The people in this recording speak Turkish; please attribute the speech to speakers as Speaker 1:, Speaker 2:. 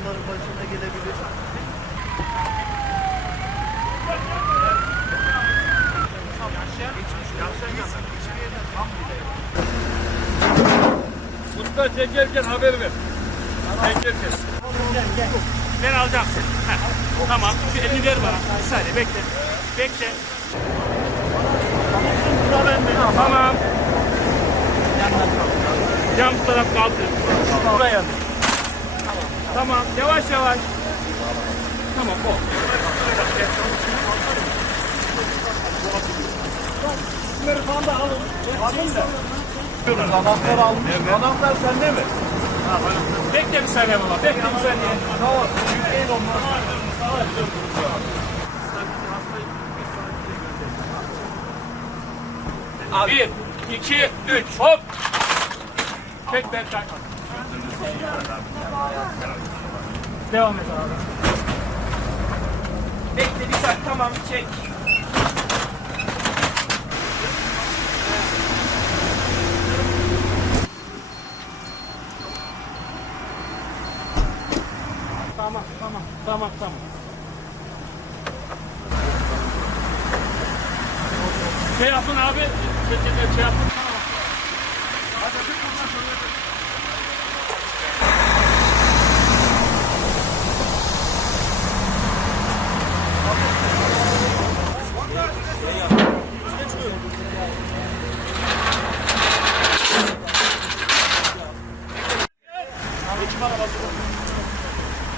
Speaker 1: insanların başına gelebilir. Usta çekerken haber ver. Çekerken. Gel, gel.
Speaker 2: Ben alacağım seni. Heh. Tamam. Şu elini ver bana. Bir saniye bekle. Bekle. Tamam. Yan taraf kaldı. Buraya. Tamam. Yavaş yavaş. Tamam o.
Speaker 1: Anahtar almış. Anahtar sende mi?
Speaker 2: Bekle bir saniye baba. Bekle bir saniye.
Speaker 1: Tamam. Yükleyin onları.
Speaker 2: Bir, iki, üç. Hop. Çek Berkay. Devam et abi. Bekle bir saniye. Tamam çek. Tamam, tamam, tamam, tamam. Şey yapın abi, şey, şey yapın.